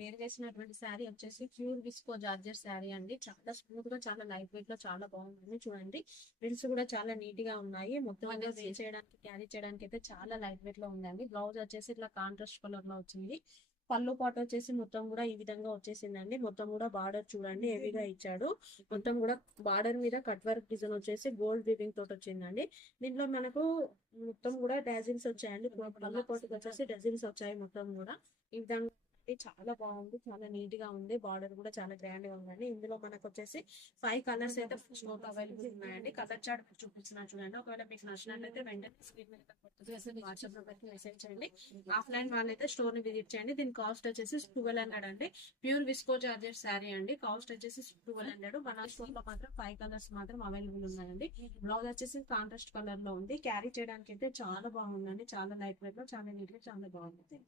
Wear చేసినటువంటి శారీ వచ్చేసి pure visco georgette sari అండి. చాలా స్మూత్ గా, చాలా లైట్ వెయిట్ లో చాలా బాగుంది. చూడండి ప్రింట్స్ కూడా చాలా నీట్ గా ఉన్నాయి. మొత్తం వేర్ చేయడానికి, క్యారీ చేయడానికి అయితే చాలా లైట్ వెయిట్ లో ఉందండి. బ్లౌజ్ వచ్చేసి ఇట్లా కాంట్రాస్ట్ కలర్ లో వచ్చింది. పళ్ళు పాట వచ్చేసి మొత్తం కూడా ఈ విధంగా వచ్చేసిందండి. మొత్తం కూడా బార్డర్ చూడండి హెవీగా ఇచ్చాడు. మొత్తం కూడా బార్డర్ మీద కట్ వర్క్ డిజైన్ వచ్చేసి గోల్డ్ వీవింగ్ తోటి వచ్చిందండి. దీంట్లో మనకు మొత్తం కూడా డజల్స్ వచ్చాయండి. పళ్ళు పాటకు వచ్చేసి డజల్స్ వచ్చాయి. మొత్తం కూడా ఈ విధంగా చాలా బాగుంది. చాలా నీట్ గా ఉంది. బార్డర్ కూడా చాలా గ్రాండ్ గా ఉందండి. ఇందులో మనకు వచ్చేసి 5 కలర్స్ అయితే స్టోక్ అవైలబుల్ ఉన్నాయండి. కలర్ చార్ట్ మీకు చూపిస్తున్నా చూడండి. ఒకవేళ మీకు నచ్చినట్లయితే వెంటనే స్క్రీన్ మీద కనపడుతుంది వాట్సాప్ నెంబర్ కి మెసేజ్ చేయండి. ఆఫ్లైన్ వాళ్ళైతే స్టోర్ ని విజిట్ చేయండి. దీని కాస్ట్ వచ్చేసి 1200 అండి. ప్యూర్ విస్కో జార్జెట్ శారీ అండి. కాస్ట్ వచ్చేసి 1200. మన స్టోర్ లో మాత్రం 5 కలర్స్ మాత్రం అవైలబుల్ ఉన్నాయండి. బ్లౌజ్ వచ్చేసి కాంట్రాస్ట్ కలర్ లో ఉంది. క్యారీ చేయడానికి అయితే చాలా బాగుందండి. చాలా లైట్ వెయిట్ లో, చాలా నీట్ గా, చాలా బాగుంది.